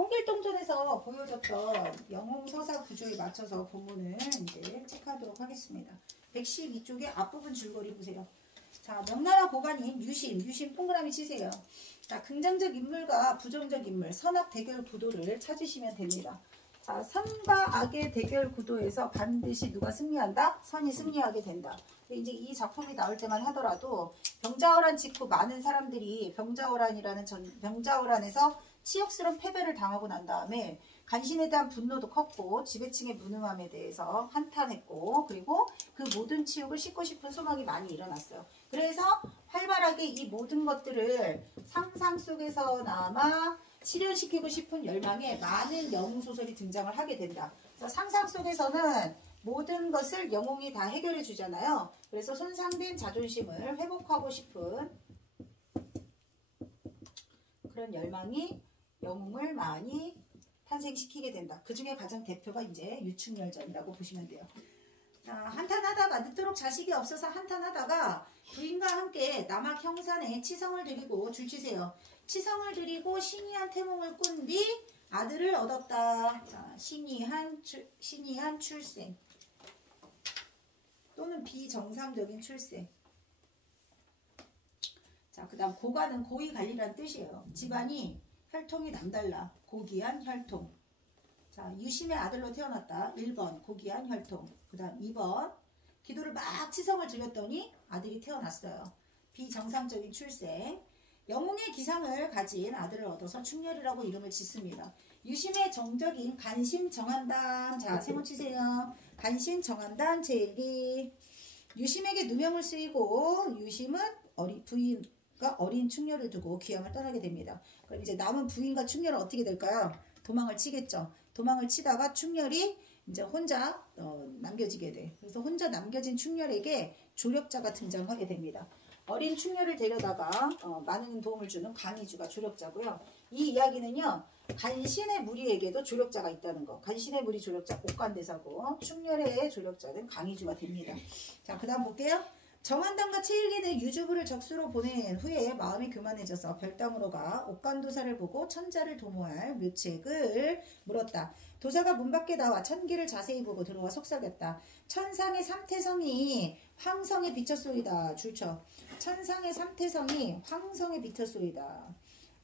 홍길동전에서 보여줬던 영웅서사 구조에 맞춰서 본문을 이제 체크하도록 하겠습니다. 112쪽의 앞부분 줄거리 보세요. 자, 명나라 고관인 유심 동그라미 치세요. 자, 긍정적 인물과 부정적 인물, 선악 대결 구도를 찾으시면 됩니다. 자, 선과 악의 대결 구도에서 반드시 누가 승리한다? 선이 승리하게 된다. 이제 이 작품이 나올 때만 하더라도 병자호란 직후 많은 사람들이 병자호란에서 치욕스러운 패배를 당하고 난 다음에 간신에 대한 분노도 컸고 지배층의 무능함에 대해서 한탄했고 그리고 그 모든 치욕을 씻고 싶은 소망이 많이 일어났어요. 그래서 활발하게 이 모든 것들을 상상 속에서나마 실현시키고 싶은 열망에 많은 영웅소설이 등장을 하게 된다. 그래서 상상 속에서는 모든 것을 영웅이 다 해결해 주잖아요. 그래서 손상된 자존심을 회복하고 싶은 그런 열망이 영웅을 많이 탄생시키게 된다. 그 중에 가장 대표가 이제 유충열전이라고 보시면 돼요. 자, 한탄하다가 늦도록 자식이 없어서 한탄하다가 부인과 함께 남학 형산에 치성을 드리고 줄치세요. 치성을 드리고 신이한 태몽을 꾼 뒤 아들을 얻었다. 자, 신이한 출생 또는 비정상적인 출생. 자, 그 다음 고관은 고위관리란 뜻이에요. 집안이 혈통이 남달라. 고귀한 혈통. 자, 유심의 아들로 태어났다. 1번 고귀한 혈통. 그 다음 2번 기도를 막 치성을 드렸더니 아들이 태어났어요. 비정상적인 출생. 영웅의 기상을 가진 아들을 얻어서 충렬이라고 이름을 짓습니다. 유심의 정적인 간신정한담. 자, 세모 치세요. 간신정한담 제1기. 유심에게 누명을 쓰이고 유심은 부인과 어린 충렬을 두고 귀향을 떠나게 됩니다. 그럼 이제 남은 부인과 충렬은 어떻게 될까요? 도망을 치겠죠. 도망을 치다가 충렬이 이제 혼자 남겨지게 돼. 그래서 혼자 남겨진 충렬에게 조력자가 등장하게 됩니다. 어린 충렬을 데려다가 많은 도움을 주는 강희주가 조력자고요. 이 이야기는요. 간신의 무리에게도 조력자가 있다는 거. 간신의 무리 조력자 옥관대사고 충렬의 조력자는 강희주가 됩니다. 자, 그 다음 볼게요. 정한담과 최일기는 유주부를 적수로 보낸 후에 마음이 교만해져서 별당으로 가 옥관도사를 보고 천자를 도모할 묘책을 물었다. 도사가 문 밖에 나와 천기를 자세히 보고 들어와 속삭였다. 천상의 삼태성이 황성에 비쳤소이다. 줄쳐. 천상의 삼태성이 황성에 비쳤소이다.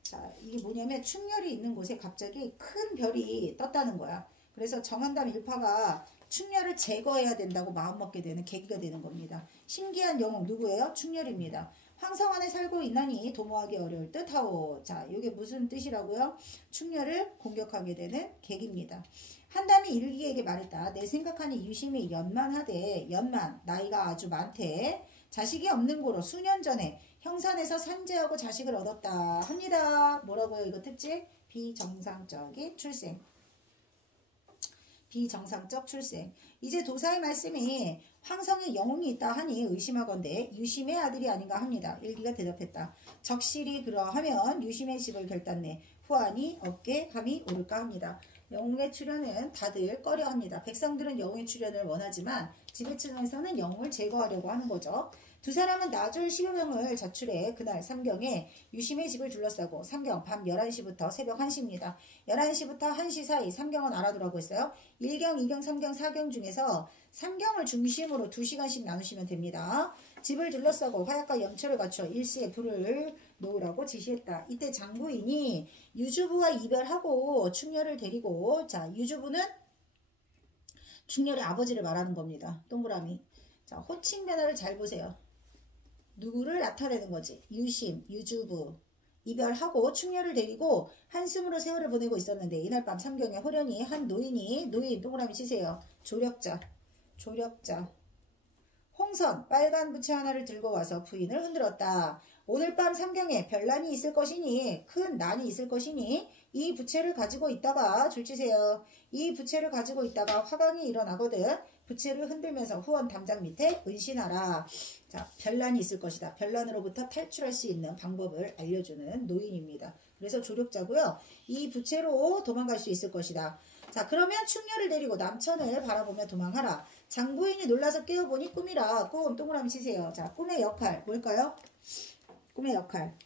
자, 이게 뭐냐면 충렬이 있는 곳에 갑자기 큰 별이 떴다는 거야. 그래서 정한담 일파가 충렬을 제거해야 된다고 마음먹게 되는 계기가 되는 겁니다. 신기한 영웅 누구예요? 충렬입니다. 황성 안에 살고 있나니 도모하기 어려울 듯하오. 자, 이게 무슨 뜻이라고요? 충렬을 공격하게 되는 계기입니다. 한담이 일기에게 말했다. 내 생각하니 유심이 연만하되 연만 나이가 아주 많대. 자식이 없는 고로 수년 전에 형산에서 산재하고 자식을 얻었다 합니다. 뭐라고요? 이거 특징? 비정상적인 출생. 비정상적 출생. 이제 도사의 말씀이 황성에 영웅이 있다 하니 의심하건대 유심의 아들이 아닌가 합니다. 일기가 대답했다. 적실히 그러하면 유심의 집을 결단내 후안이 없게 감이 오를까 합니다. 영웅의 출현은 다들 꺼려합니다. 백성들은 영웅의 출현을 원하지만 지배층에서는 영웅을 제거하려고 하는 거죠. 두 사람은 나졸 10여 명을 자출해 그날 삼경에 유심의 집을 둘러싸고 삼경 밤 11시부터 새벽 1시입니다. 11시부터 1시 사이 삼경은 알아두라고 했어요. 1경, 2경, 3경, 4경 중에서 삼경을 중심으로 2시간씩 나누시면 됩니다. 집을 둘러싸고 화약과 염초를 갖춰 일시에 불을 놓으라고 지시했다. 이때 장부인이 유주부와 이별하고 충렬을 데리고 자 유주부는 충렬의 아버지를 말하는 겁니다. 동그라미. 자, 호칭 변화를 잘 보세요. 누구를 나타내는 거지? 유심, 유주부. 이별하고 충렬을 데리고 한숨으로 세월을 보내고 있었는데 이날 밤 삼경에 호련히 한 노인 동그라미 치세요. 조력자. 홍선 빨간 부채 하나를 들고 와서 부인을 흔들었다. 오늘 밤 삼경에 별난이 있을 것이니 큰 난이 있을 것이니 이 부채를 가지고 있다가 줄치세요. 이 부채를 가지고 있다가 화강이 일어나거든 부채를 흔들면서 후원 담장 밑에 은신하라. 자, 별난이 있을 것이다. 별난으로부터 탈출할 수 있는 방법을 알려주는 노인입니다. 그래서 조력자고요. 이 부채로 도망갈 수 있을 것이다. 자, 그러면 충렬을 데리고 남천을 바라보며 도망하라. 장부인이 놀라서 깨어보니 꿈이라. 꿈 동그라미 치세요. 자, 꿈의 역할 뭘까요? 꿈의 역할.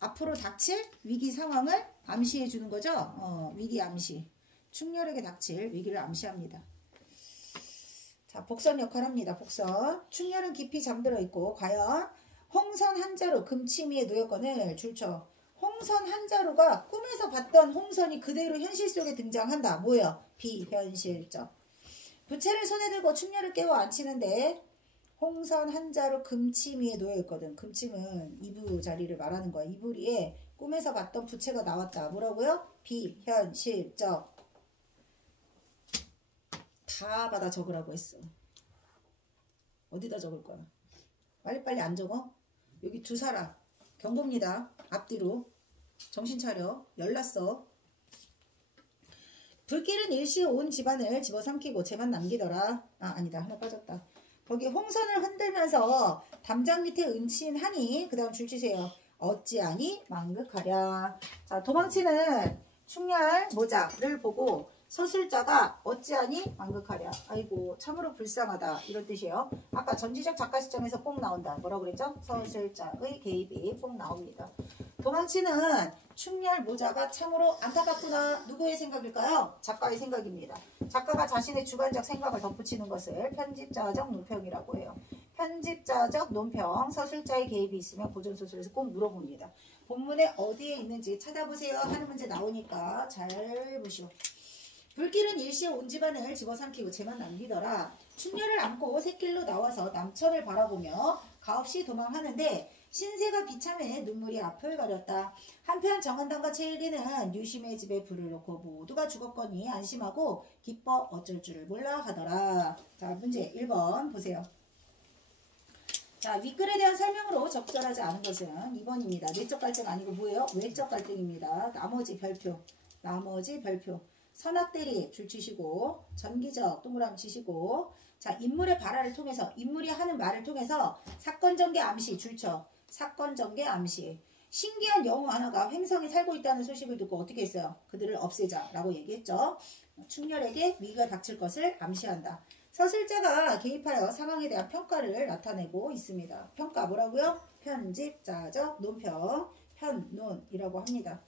앞으로 닥칠 위기 상황을 암시해 주는 거죠. 위기 암시. 충렬에게 닥칠 위기를 암시합니다. 자, 복선 역할 합니다. 복선. 충렬은 깊이 잠들어 있고 과연 홍선 한 자루 금치미의 노여건을 줄쳐. 홍선 한 자루가 꿈에서 봤던 홍선이 그대로 현실 속에 등장한다. 뭐예요? 비현실적. 부채를 손에 들고 충렬을 깨워 앉히는데 홍선 한 자루 금치미에 놓여있거든. 금침은 이불 자리를 말하는 거야. 이불 위에 꿈에서 봤던 부채가 나왔다. 뭐라고요? 비현실적. 다 받아 적으라고 했어. 어디다 적을 거야? 빨리빨리 안 적어? 여기 두 사람 경고입니다. 앞뒤로 정신 차려. 열났어. 불길은 일시에 온 집안을 집어삼키고 쟤만 남기더라. 아니다. 하나 빠졌다. 거기 홍선을 흔들면서 담장 밑에 은친 하니 그 다음 줄 치세요. 어찌하니 망극하랴. 자, 도망치는 충렬 모자를 보고 서술자가 어찌하니 망극하랴. 아이고 참으로 불쌍하다 이런 뜻이에요. 아까 전지적 작가 시점에서 꼭 나온다. 뭐라고 그랬죠? 서술자의 개입이 꼭 나옵니다. 도망치는 충렬 모자가 참으로 안타깝구나. 누구의 생각일까요? 작가의 생각입니다. 작가가 자신의 주관적 생각을 덧붙이는 것을 편집자적 논평이라고 해요. 편집자적 논평, 서술자의 개입이 있으면 고전소설에서 꼭 물어봅니다. 본문에 어디에 있는지 찾아보세요 하는 문제 나오니까 잘 보시오. 불길은 일시에 온 집안을 집어삼키고 쟤만 남기더라. 충렬을 안고 샛길로 나와서 남천을 바라보며 가없이 도망하는데 신세가 비참해 눈물이 앞을 가렸다. 한편 정한담과 최일기는 유심의 집에 불을 놓고 모두가 죽었거니 안심하고 기뻐 어쩔 줄을 몰라 하더라. 자, 문제 1번 보세요. 자, 윗글에 대한 설명으로 적절하지 않은 것은 2번입니다. 내적 갈등 아니고 뭐예요? 외적 갈등입니다. 나머지 별표. 선악대리 줄 치시고 전기적 동그라미 치시고 자, 인물의 발화를 통해서 인물이 하는 말을 통해서 사건 전개 암시 줄쳐. 사건 전개 암시. 신기한 영웅 하나가 횡성에 살고 있다는 소식을 듣고 어떻게 했어요? 그들을 없애자라고 얘기했죠. 충렬에게 위기가 닥칠 것을 암시한다. 서술자가 개입하여 상황에 대한 평가를 나타내고 있습니다. 평가 뭐라고요? 편집자적 논평, 편논이라고 합니다.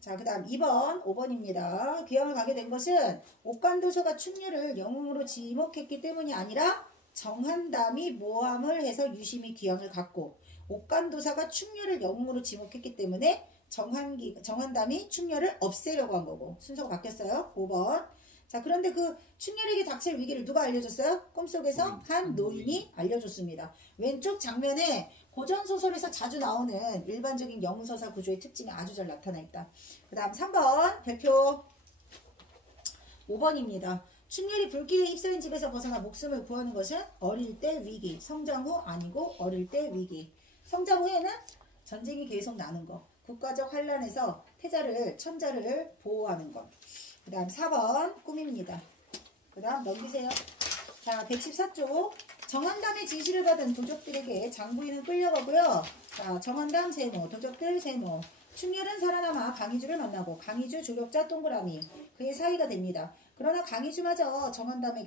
자, 그 다음 2번, 5번입니다. 귀향을 가게 된 것은 옥간도서가 충렬을 영웅으로 지목했기 때문이 아니라 정한담이 모함을 해서 유심히 귀향을 갔고 옥간도사가 충렬을 영웅으로 지목했기 때문에 정한담이 충렬을 없애려고 한 거고 순서가 바뀌었어요. 5번. 자, 그런데 그 충렬에게 닥칠 위기를 누가 알려줬어요? 꿈속에서 한 노인이 알려줬습니다. 왼쪽 장면에 고전소설에서 자주 나오는 일반적인 영웅서사 구조의 특징이 아주 잘 나타나 있다. 그 다음 3번 별표 5번입니다. 충렬이 불길에 휩싸인 집에서 벗어나 목숨을 구하는 것은 어릴 때 위기. 성장 후 아니고 어릴 때 위기. 성장 후에는 전쟁이 계속 나는 것. 국가적 환란에서 천자를 보호하는 것. 그 다음 4번 꿈입니다. 그 다음 넘기세요. 자, 114쪽. 정한담의 지시를 받은 도적들에게 장부인은 끌려가고요. 자, 정한담 세모, 도적들 세모. 충렬은 살아남아 강희주를 만나고 강희주 조력자 동그라미 그의 사이가 됩니다. 그러나 강희주마저 정한담에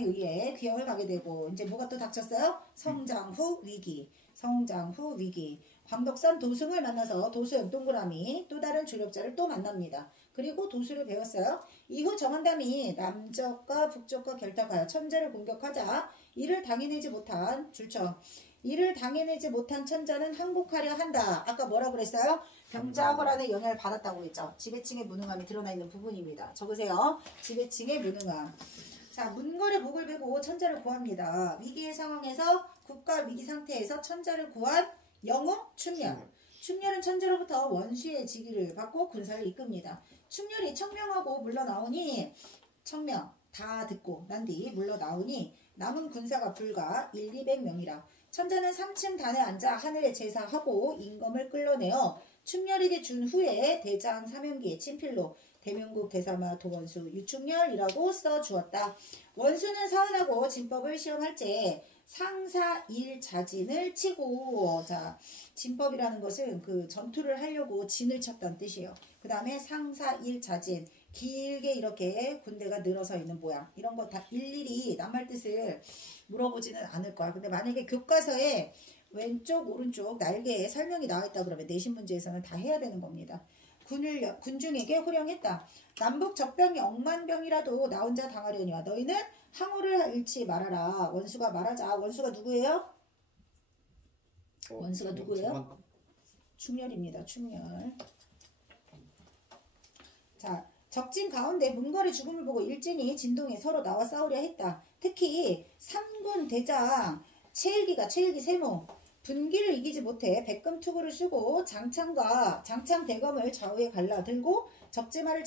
의해 귀향을 가게 되고 이제 뭐가 또 닥쳤어요? 성장 후 위기. 광덕산 도승을 만나서 도승 동그라미 또 다른 조력자를 또 만납니다. 그리고 도수를 배웠어요. 이후 정한담이 남적과 북적과 결탁하여 천자를 공격하자 이를 당해내지 못한 천자는 항복하려 한다. 아까 뭐라 그랬어요? 병자호란의 영향을 받았다고 했죠. 지배층의 무능함이 드러나 있는 부분입니다. 적으세요. 지배층의 무능함. 자, 문걸의 목을 베고 천자를 구합니다. 위기의 상황에서 국가 위기 상태에서 천자를 구한 영웅 충렬은 천자로부터 원수의 지기를 받고 군사를 이끕니다. 충렬이 청명하고 물러나오니 청명 다 듣고 난 뒤 물러나오니 남은 군사가 불과 1,200명이라. 천자는 3층 단에 앉아 하늘에 제사하고 임금을 끌어내어 충렬에게 준 후에 대장 사명기에 친필로 대명국 대사마 도원수 유충렬이라고 써주었다. 원수는 사은하고 진법을 시험할 때 상사일자진을 치고, 자, 진법이라는 것은 그 전투를 하려고 진을 쳤다는 뜻이에요. 그 다음에 상사일자진, 길게 이렇게 군대가 늘어서 있는 모양. 이런 거 다 일일이 낱말 뜻을 물어보지는 않을 거야. 근데 만약에 교과서에 왼쪽 오른쪽 날개에 설명이 나와있다 그러면 내신 문제에서는 다 해야 되는 겁니다. 군중에게 호령했다. 남북 적병이 억만병이라도 나 혼자 당하려니와 너희는 항우를 잃지 말아라. 원수가 말하자. 원수가 누구예요? 원수가 누구예요? 충렬입니다. 충렬. 자, 적진 가운데 문걸의 죽음을 보고 일진이 진동에 서로 나와 싸우려 했다. 특히 3군 대장 최일기 세모 분기를 이기지 못해 백금투구를 쓰고 장창 대검을 좌우에 갈라들고 적지마를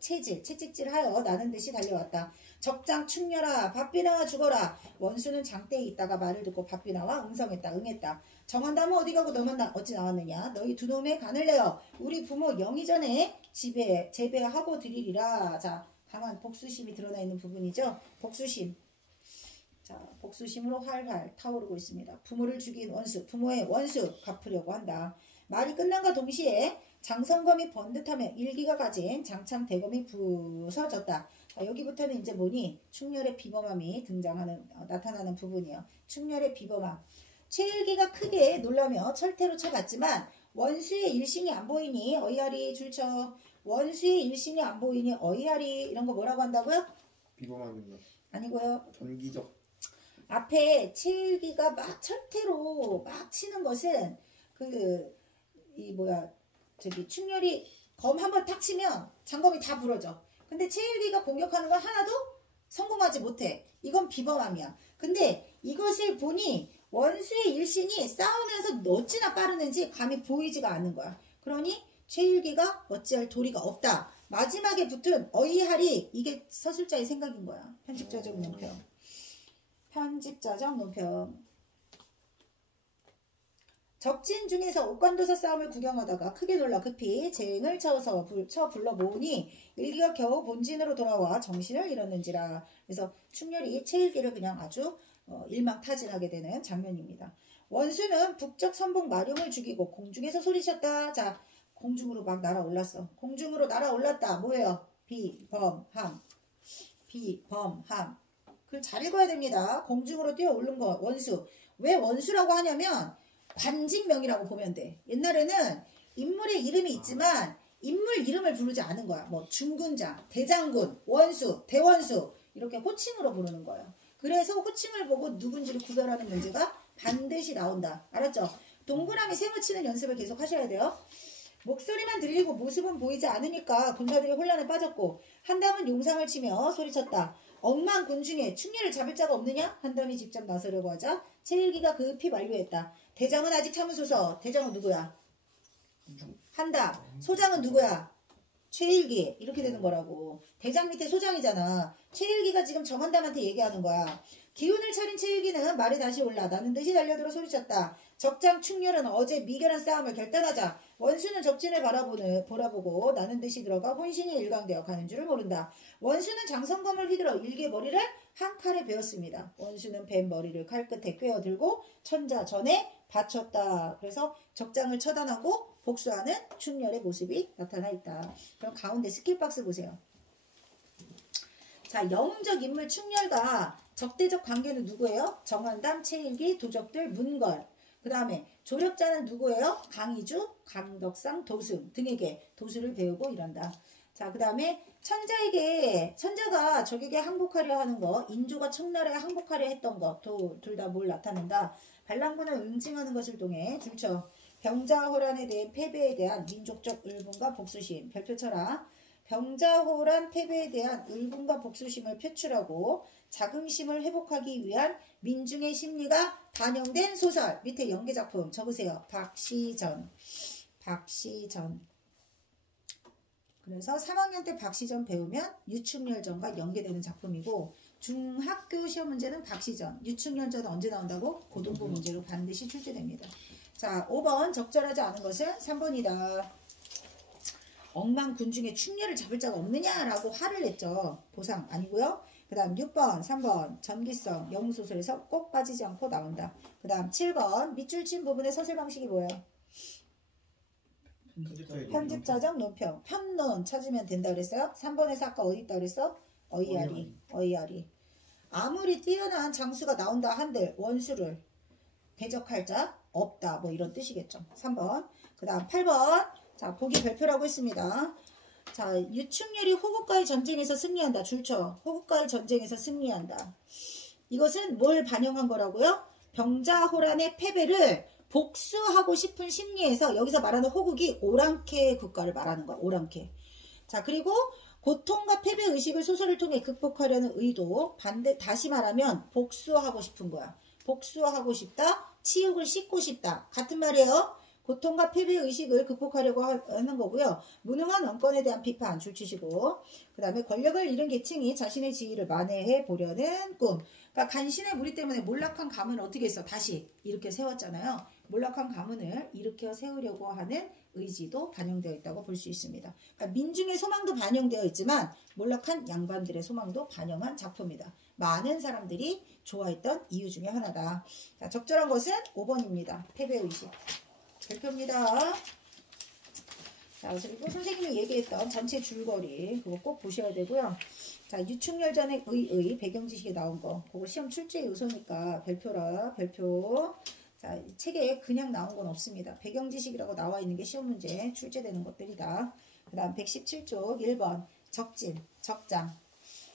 채찍질하여 나는 듯이 달려왔다. 적장 충렬아 바삐 나와 죽어라. 원수는 장대에 있다가 말을 듣고 바삐 나와 응했다. 정한담은 어디 가고 너만 어찌 나왔느냐. 너희 두 놈의 간을 내어 우리 부모 영이 전에 재배하고 드리리라. 자, 강한 복수심이 드러나 있는 부분이죠. 복수심. 자, 복수심으로 활활 타오르고 있습니다. 부모를 죽인 원수, 부모의 원수 갚으려고 한다. 말이 끝난과 동시에 장성검이 번듯하며 일기가 가진 장창 대검이 부서졌다. 자, 여기부터는 이제 뭐니? 충렬의 비범함이 나타나는 부분이에요. 충렬의 비범함. 최일기가 크게 놀라며 철퇴로 쳐봤지만 원수의 일신이 안 보이니 어이하리 줄쳐. 원수의 일신이 안 보이니 어이하리. 이런 거 뭐라고 한다고요? 비범함인가? 아니고요. 전기적. 앞에 최일기가 막 철퇴로 막 치는 것은 충렬이 검 한번 탁 치면 장검이 다 부러져. 근데 최일기가 공격하는 건 하나도 성공하지 못해. 이건 비범함이야. 근데 이것을 보니 원수의 일신이 싸우면서 어찌나 빠르는지 감이 보이지가 않는 거야. 그러니 최일기가 어찌할 도리가 없다. 마지막에 붙은 어이하리 이게 서술자의 생각인 거야. 편집자적 논평. 적진 중에서 옥관도사 싸움을 구경하다가 크게 놀라 급히 쟁을 쳐 불러 모으니 일기가 겨우 본진으로 돌아와 정신을 잃었는지라. 그래서 충렬이 최일기를 그냥 아주 일망타진하게 되는 장면입니다. 원수는 북쪽 선봉 마룡을 죽이고 공중에서 소리쳤다. 자, 공중으로 막 날아올랐어. 공중으로 날아올랐다. 뭐예요? 비범함. 그걸 잘 읽어야 됩니다. 공중으로 뛰어오른 거 원수. 왜 원수라고 하냐면 관직명이라고 보면 돼. 옛날에는 인물의 이름이 있지만 인물 이름을 부르지 않은 거야. 뭐 중군장, 대장군, 원수, 대원수 이렇게 호칭으로 부르는 거예요. 그래서 호칭을 보고 누군지를 구별하는 문제가 반드시 나온다. 알았죠? 동그라미 세모 치는 연습을 계속 하셔야 돼요. 목소리만 들리고 모습은 보이지 않으니까 군사들이 혼란에 빠졌고 한담은 용상을 치며 소리쳤다. 억만 군 중에 충렬을 잡을 자가 없느냐? 한담이 직접 나서려고 하자 최일기가 급히 만류했다. 대장은 아직 참으소서. 대장은 누구야? 한담. 소장은 누구야? 최일기. 이렇게 되는 거라고. 대장 밑에 소장이잖아. 최일기가 지금 정한담한테 얘기하는 거야. 기운을 차린 최일기는 말에 다시 올라 나는 듯이 달려들어 소리쳤다. 적장 충렬은 어제 미결한 싸움을 결단하자. 원수는 적진을 보라보고 나는 듯이 들어가 혼신이 일광되어 가는 줄을 모른다. 원수는 장성검을 휘둘러 일기의 머리를 한 칼에 베었습니다. 원수는 뱀 머리를 칼끝에 꿰어들고 천자 전에 바쳤다. 그래서 적장을 처단하고 복수하는 충렬의 모습이 나타나 있다. 그럼 가운데 스킬박스 보세요. 자, 영웅적 인물 충렬과 적대적 관계는 누구예요? 정한담, 최일기, 도적들, 문걸. 그 다음에 조력자는 누구예요? 강희주, 강덕상, 도승 등에게 도수를 배우고 이런다. 자, 그 다음에 천자가 적에게 항복하려 하는 거, 인조가 청나라에 항복하려 했던 거, 둘 다 뭘 나타낸다. 반란군을 응징하는 것을 통해 줄쳐 병자호란에 대한 패배에 대한 민족적 울분과 복수심. 별표 쳐라. 병자호란 패배에 대한 울분과 복수심을 표출하고 자긍심을 회복하기 위한 민중의 심리가 반영된 소설. 밑에 연계작품 적으세요. 박시전. 그래서 3학년 때 박시전 배우면 유충열전과 연계되는 작품이고 중학교 시험 문제는 박시전, 유충열전은 언제 나온다고? 고등부 문제로 반드시 출제됩니다. 자, 5번 적절하지 않은 것은 3번이다. 억만 군 중에 충렬을 잡을 자가 없느냐라고 화를 냈죠. 보상 아니고요. 그 다음 6번, 3번 전기성, 영웅소설에서 꼭 빠지지 않고 나온다. 그 다음 7번 밑줄 친 부분의 서술 방식이 뭐예요? 편집자적 논평. 편론 찾으면 된다 그랬어요. 3번에서 아까 어디 있다 그랬어? 어이아리. 아무리 뛰어난 장수가 나온다 한들 원수를 대적할 자 없다. 뭐 이런 뜻이겠죠. 3번. 그 다음 8번. 자, 보기 별표라고 했습니다. 자, 유충렬이 호국과의 전쟁에서 승리한다. 줄쳐. 호국과의 전쟁에서 승리한다. 이것은 뭘 반영한 거라고요? 병자호란의 패배를 복수하고 싶은 심리에서 여기서 말하는 호국이 오랑캐 국가를 말하는 거야. 오랑캐. 자, 그리고 고통과 패배 의식을 소설을 통해 극복하려는 의도. 다시 말하면 복수하고 싶은 거야. 복수하고 싶다. 치욕을 씻고 싶다. 같은 말이에요. 고통과 패배 의식을 극복하려고 하는 거고요. 무능한 왕권에 대한 비판 줄치시고, 그 다음에 권력을 잃은 계층이 자신의 지위를 만회해 보려는 꿈. 그러니까 간신의 무리 때문에 몰락한 가문을 어떻게 했어? 다시 이렇게 세웠잖아요. 몰락한 가문을 일으켜 세우려고 하는 의지도 반영되어 있다고 볼 수 있습니다. 그러니까 민중의 소망도 반영되어 있지만 몰락한 양반들의 소망도 반영한 작품이다. 많은 사람들이 좋아했던 이유 중에 하나다. 자, 적절한 것은 5번입니다. 패배의식. 별표입니다. 자, 그리고 선생님이 얘기했던 전체 줄거리 그거 꼭 보셔야 되고요. 자, 유충열전의 의의 배경지식에 나온 거 그거 시험 출제 요소니까 별표라 별표. 자, 책에 그냥 나온 건 없습니다. 배경지식이라고 나와 있는 게 시험 문제 출제되는 것들이다. 그 다음 117쪽 1번 적진 적장.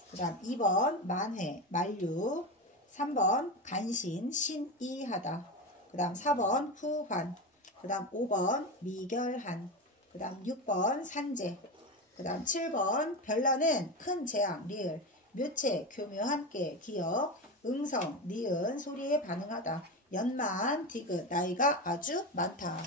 그 다음 2번 만회 만류. 3번 간신 신이하다. 그 다음 4번 후관. 그 다음 5번 미결한. 그 다음 6번 산재. 그 다음 7번 별나는 큰 재앙 리을. 묘체 교묘 함께 기억. 응성 니은 소리에 반응하다. 연만 디귿 나이가 아주 많다.